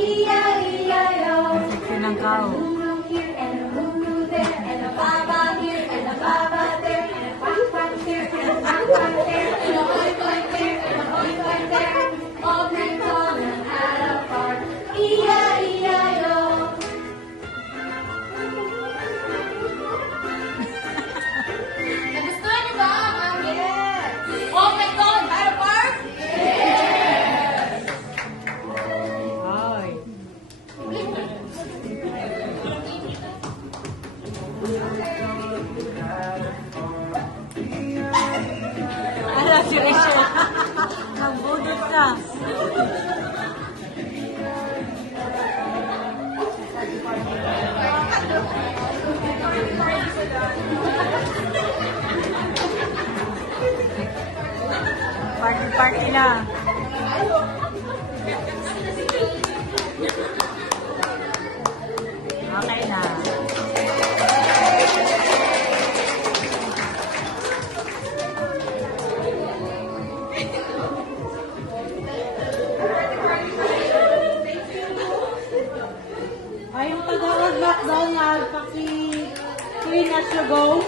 E-I-E-I-O. Ang kao. Moo here and a moo there, and a baba here and a baba there, and a quack quack here and a quack quack there, and a oink oink here and a oink oink there. All three on and add up our E-I-E-I-O. Nagustuhan niyo ba ang aming Oh my God! Add up our Ay. Ala, si Rachel. Nagbudot na. Party na. Okay na. Ay, yung pag-lockdown na, paki-clean as you go.